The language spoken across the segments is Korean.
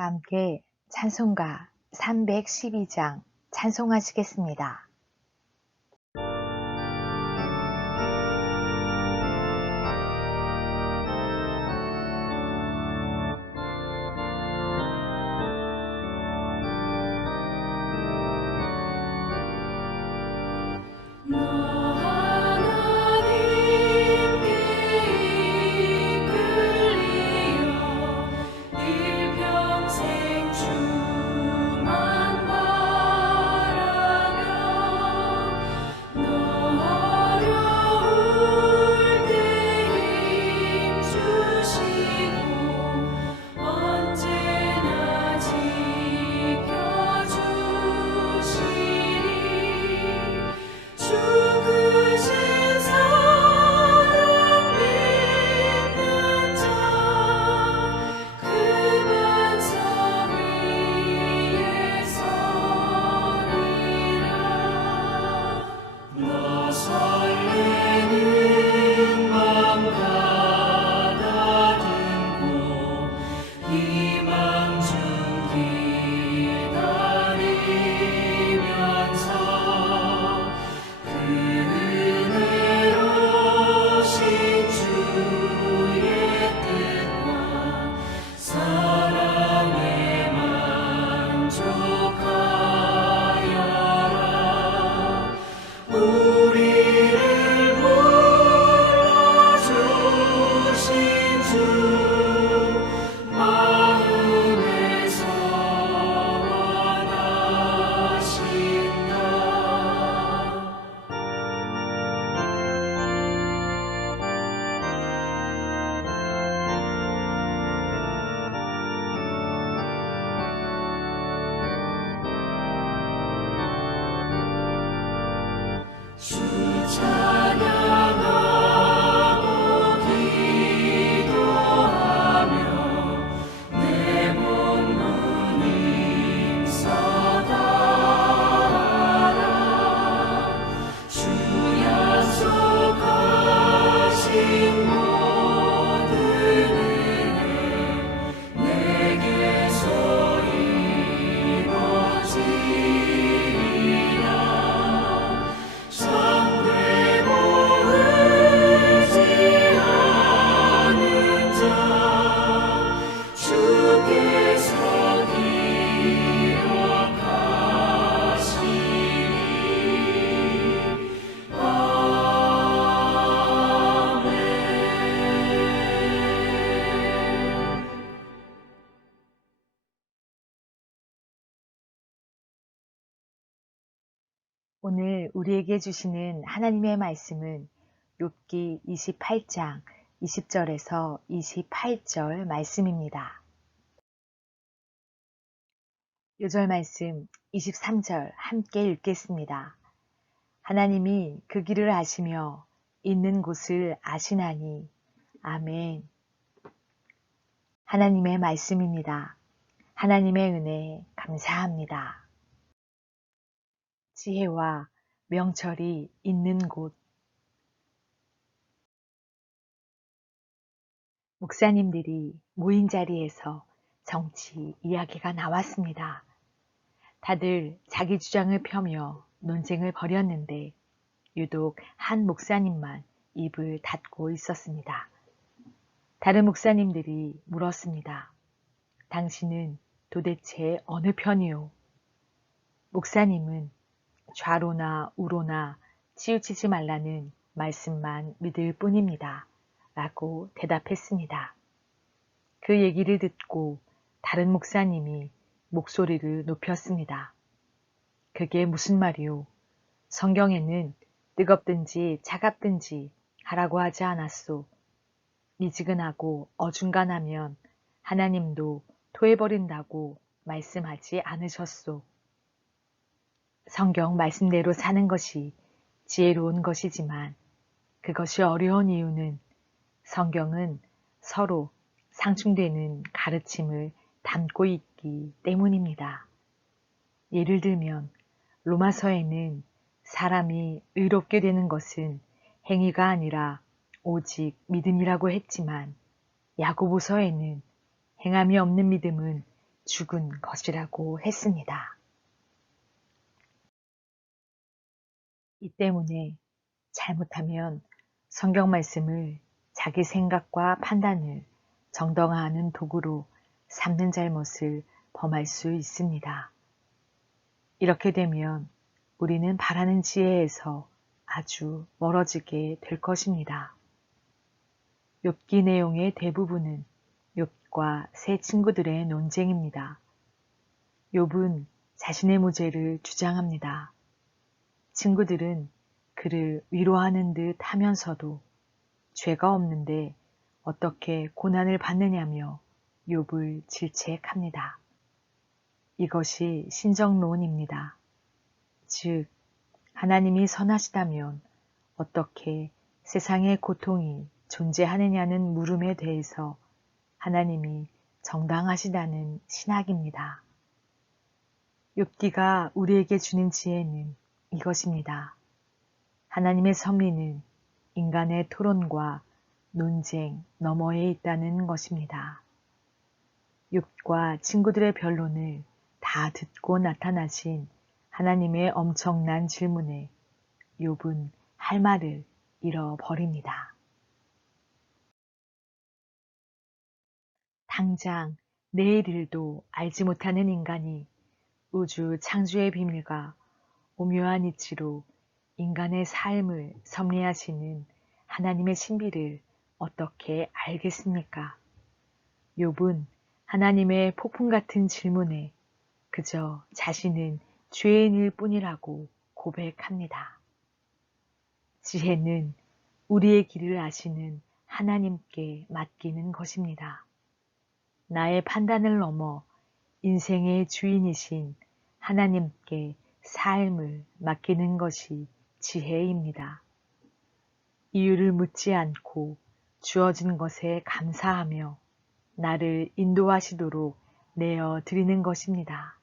다 함께 찬송가 312장 찬송하시겠습니다. 오늘 우리에게 주시는 하나님의 말씀은 욥기 28장 20절에서 28절 말씀입니다. 요절 말씀 23절 함께 읽겠습니다. 하나님이 그 길을 아시며 있는 곳을 아시나니. 아멘. 하나님의 말씀입니다. 하나님의 은혜 감사합니다. 지혜와 명철이 있는 곳. 목사님들이 모인 자리에서 정치 이야기가 나왔습니다. 다들 자기 주장을 펴며 논쟁을 벌였는데 유독 한 목사님만 입을 닫고 있었습니다. 다른 목사님들이 물었습니다. 당신은 도대체 어느 편이요? 목사님은 좌로나 우로나 치우치지 말라는 말씀만 믿을 뿐입니다. 라고 대답했습니다. 그 얘기를 듣고 다른 목사님이 목소리를 높였습니다. 그게 무슨 말이오? 성경에는 뜨겁든지 차갑든지 하라고 하지 않았소. 미지근하고 어중간하면 하나님도 토해버린다고 말씀하지 않으셨소. 성경 말씀대로 사는 것이 지혜로운 것이지만 그것이 어려운 이유는 성경은 서로 상충되는 가르침을 담고 있기 때문입니다. 예를 들면 로마서에는 사람이 의롭게 되는 것은 행위가 아니라 오직 믿음이라고 했지만 야고보서에는 행함이 없는 믿음은 죽은 것이라고 했습니다. 이 때문에 잘못하면 성경 말씀을 자기 생각과 판단을 정당화하는 도구로 삼는 잘못을 범할 수 있습니다. 이렇게 되면 우리는 바라는 지혜에서 아주 멀어지게 될 것입니다. 욥기 내용의 대부분은 욥과 세 친구들의 논쟁입니다. 욥은 자신의 무죄를 주장합니다. 친구들은 그를 위로하는 듯 하면서도 죄가 없는데 어떻게 고난을 받느냐며 욥을 질책합니다. 이것이 신정론입니다. 즉, 하나님이 선하시다면 어떻게 세상의 고통이 존재하느냐는 물음에 대해서 하나님이 정당하시다는 신학입니다. 욥기가 우리에게 주는 지혜는 이것입니다. 하나님의 섭리는 인간의 토론과 논쟁 너머에 있다는 것입니다. 욥과 친구들의 변론을 다 듣고 나타나신 하나님의 엄청난 질문에 욥은 할 말을 잃어버립니다. 당장 내일 일도 알지 못하는 인간이 우주 창조의 비밀과 오묘한 이치로 인간의 삶을 섭리하시는 하나님의 신비를 어떻게 알겠습니까? 욥은 하나님의 폭풍 같은 질문에 그저 자신은 죄인일 뿐이라고 고백합니다. 지혜는 우리의 길을 아시는 하나님께 맡기는 것입니다. 나의 판단을 넘어 인생의 주인이신 하나님께 삶을 맡기는 것이 지혜입니다. 이유를 묻지 않고 주어진 것에 감사하며 나를 인도하시도록 내어 드리는 것입니다.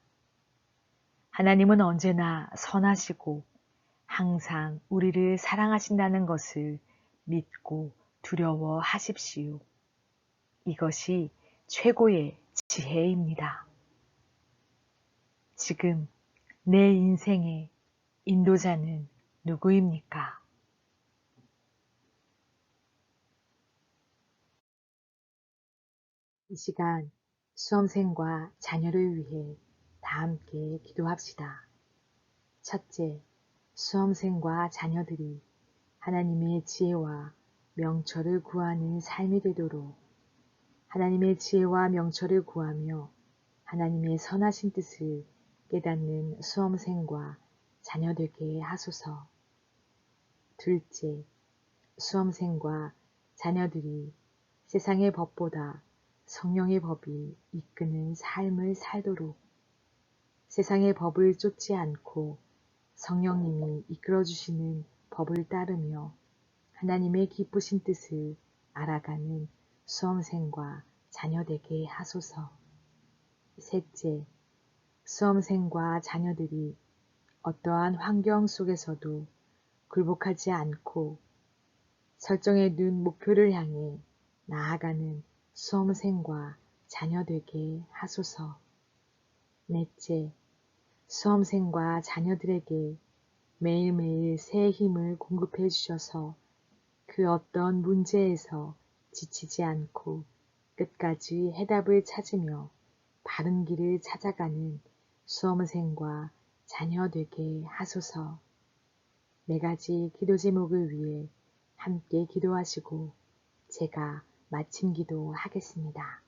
하나님은 언제나 선하시고 항상 우리를 사랑하신다는 것을 믿고 두려워하십시오. 이것이 최고의 지혜입니다. 지금 내 인생의 인도자는 누구입니까? 이 시간 수험생과 자녀를 위해 다 함께 기도합시다. 첫째, 수험생과 자녀들이 하나님의 지혜와 명철을 구하는 삶이 되도록 하나님의 지혜와 명철을 구하며 하나님의 선하신 뜻을 깨닫는 수험생과 자녀 되게 하소서. 둘째, 수험생과 자녀들이 세상의 법보다 성령의 법이 이끄는 삶을 살도록 세상의 법을 쫓지 않고 성령님이 이끌어주시는 법을 따르며 하나님의 기쁘신 뜻을 알아가는 수험생과 자녀 되게 하소서. 셋째, 수험생과 자녀들이 어떠한 환경 속에서도 굴복하지 않고 설정해 둔 목표를 향해 나아가는 수험생과 자녀 되게 하소서. 넷째, 수험생과 자녀들에게 매일매일 새 힘을 공급해 주셔서 그 어떤 문제에서 지치지 않고 끝까지 해답을 찾으며 바른 길을 찾아가는 수험생과 자녀 되게 하소서. 네 가지 기도 제목을 위해 함께 기도하시고 제가 마침 기도하겠습니다.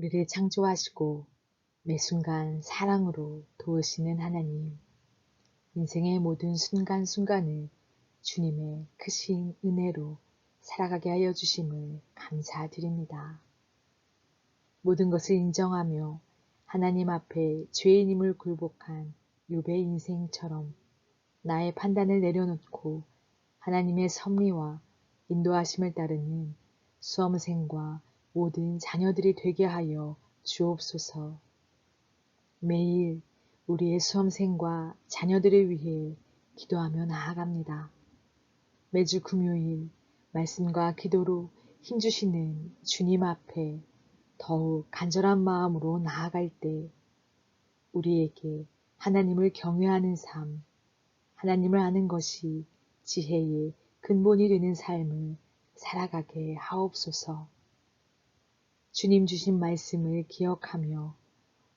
우리를 창조하시고 매 순간 사랑으로 도우시는 하나님, 인생의 모든 순간순간을 주님의 크신 은혜로 살아가게 하여 주심을 감사드립니다. 모든 것을 인정하며 하나님 앞에 죄인임을 굴복한 욥의 인생처럼 나의 판단을 내려놓고 하나님의 섭리와 인도하심을 따르는 수험생과 모든 자녀들이 되게 하여 주옵소서. 매일 우리의 수험생과 자녀들을 위해 기도하며 나아갑니다. 매주 금요일 말씀과 기도로 힘주시는 주님 앞에 더욱 간절한 마음으로 나아갈 때 우리에게 하나님을 경외하는 삶, 하나님을 아는 것이 지혜의 근본이 되는 삶을 살아가게 하옵소서. 주님 주신 말씀을 기억하며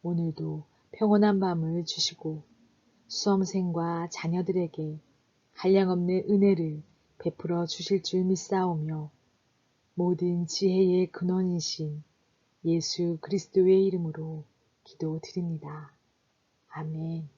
오늘도 평온한 밤을 주시고 수험생과 자녀들에게 한량없는 은혜를 베풀어 주실 줄 믿사오며 모든 지혜의 근원이신 예수 그리스도의 이름으로 기도드립니다. 아멘.